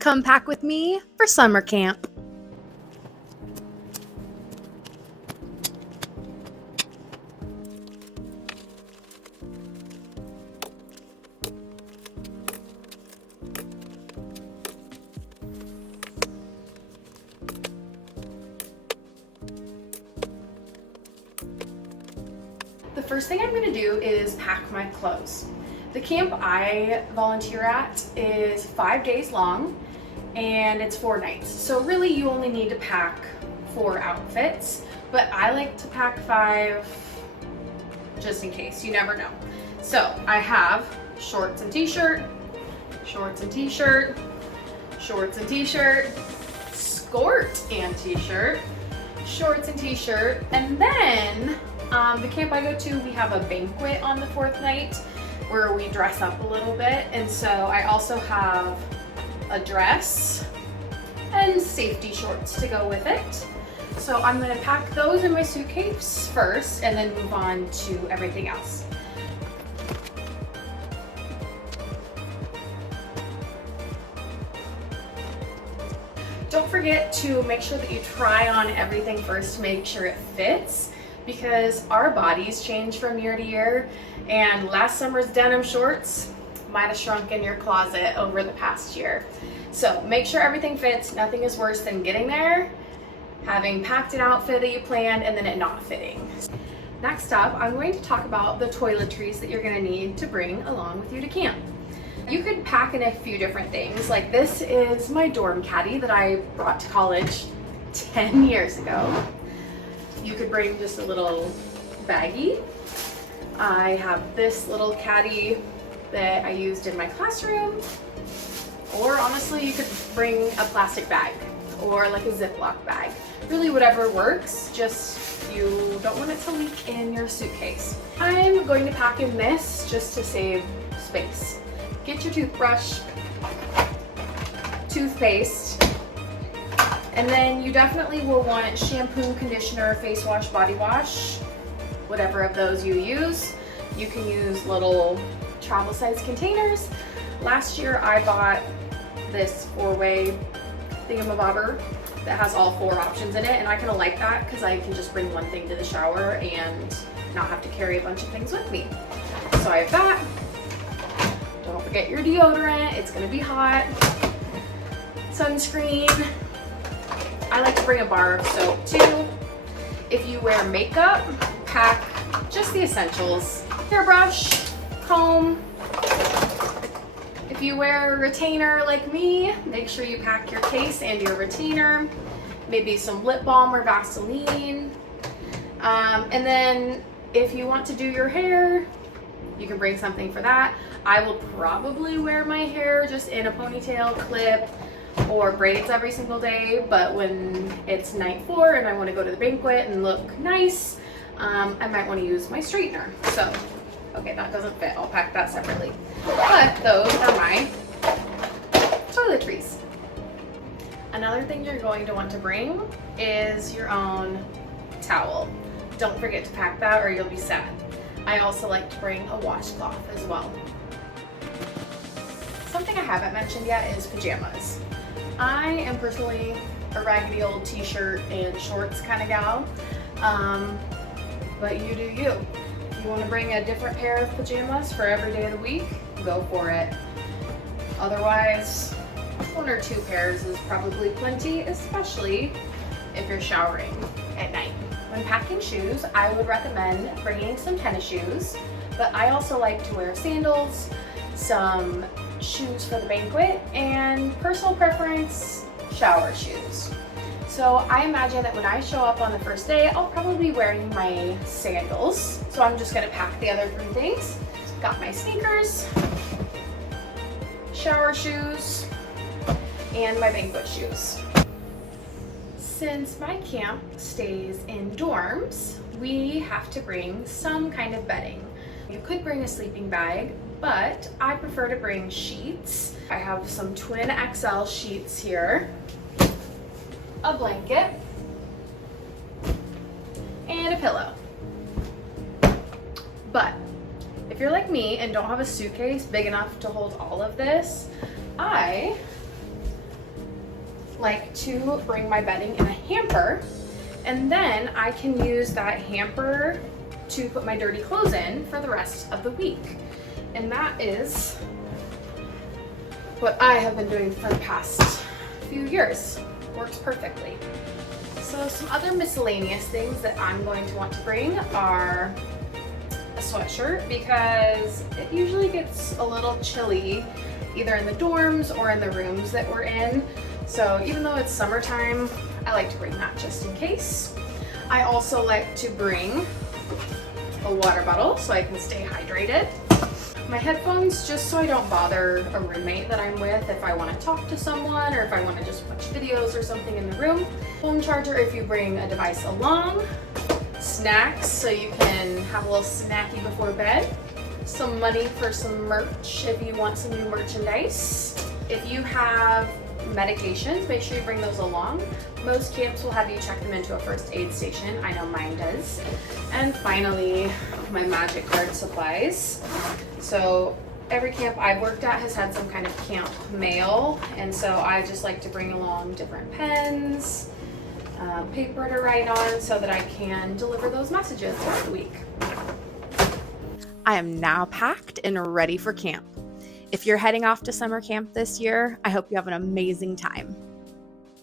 Come pack with me for summer camp. The first thing I'm going to do is pack my clothes. The camp I volunteer at is 5 days long and it's 4 nights. So really you only need to pack 4 outfits, but I like to pack 5 just in case, you never know. So I have shorts and t-shirt, shorts and t-shirt, shorts and t-shirt, skirt and t-shirt, shorts and t-shirt, and then the camp I go to, we have a banquet on the 4th night where we dress up a little bit, and so I also have a dress and safety shorts to go with it. So I'm going to pack those in my suitcase first and then move on to everything else. Don't forget to make sure that you try on everything first to make sure it fits, because our bodies change from year to year, and last summer's denim shorts might have shrunk in your closet over the past year. So make sure everything fits. Nothing is worse than getting there, having packed an outfit that you planned, and then it not fitting. Next up, I'm going to talk about the toiletries that you're going to need to bring along with you to camp. You could pack in a few different things. Like this is my dorm caddy that I brought to college 10 years ago. You could bring just a little baggie. I have this little caddy that I used in my classroom. Or honestly, you could bring a plastic bag or like a Ziploc bag. Really whatever works, just you don't want it to leak in your suitcase. I'm going to pack in this just to save space. Get your toothbrush, toothpaste, and then you definitely will want shampoo, conditioner, face wash, body wash, whatever of those you use. You can use little travel size containers. Last year I bought this 4-way thingamabobber that has all 4 options in it, and I kind of like that because I can just bring one thing to the shower and not have to carry a bunch of things with me. So I have that. Don't forget your deodorant, it's gonna be hot. Sunscreen. I like to bring a bar of soap too. If you wear makeup, pack just the essentials. Hairbrush, comb. If you wear a retainer like me, make sure you pack your case and your retainer. Maybe some lip balm or Vaseline. And then if you want to do your hair, you can bring something for that. I will probably wear my hair just in a ponytail, clip, or braids every single day, but when it's night 4 and I want to go to the banquet and look nice, I might want to use my straightener. So, okay, that doesn't fit. I'll pack that separately. But those are my toiletries. Another thing you're going to want to bring is your own towel. Don't forget to pack that or you'll be sad. I also like to bring a washcloth as well. Something I haven't mentioned yet is pajamas. I am personally a raggedy old t-shirt and shorts kind of gal, but you do you. If you want to bring a different pair of pajamas for every day of the week, go for it. Otherwise, 1 or 2 pairs is probably plenty, especially if you're showering at night. When packing shoes, I would recommend bringing some tennis shoes, but I also like to wear sandals, some shoes for the banquet, and personal preference, shower shoes. So I imagine that when I show up on the first day, I'll probably be wearing my sandals. So I'm just gonna pack the other 3 things. Got my sneakers, shower shoes, and my banquet shoes. Since my camp stays in dorms, we have to bring some kind of bedding. You could bring a sleeping bag, but I prefer to bring sheets. I have some twin XL sheets here, a blanket, and a pillow. But if you're like me and don't have a suitcase big enough to hold all of this, I like to bring my bedding in a hamper, and then I can use that hamper to put my dirty clothes in for the rest of the week. And that is what I have been doing for the past few years. Works perfectly. So some other miscellaneous things that I'm going to want to bring are a sweatshirt, because it usually gets a little chilly either in the dorms or in the rooms that we're in. So even though it's summertime, I like to bring that just in case. I also like to bring a water bottle so I can stay hydrated. My headphones, just so I don't bother a roommate that I'm with if I want to talk to someone or if I want to just watch videos or something in the room. Phone charger if you bring a device along. Snacks so you can have a little snacky before bed. Some money for some merch if you want some new merchandise. If you have medications, make sure you bring those along. Most camps will have you check them into a first aid station. I know mine does. And finally, my magic card supplies. So every camp I've worked at has had some kind of camp mail, and so I just like to bring along different pens, paper to write on so that I can deliver those messages throughout the week. I am now packed and ready for camp. If you're heading off to summer camp this year, I hope you have an amazing time.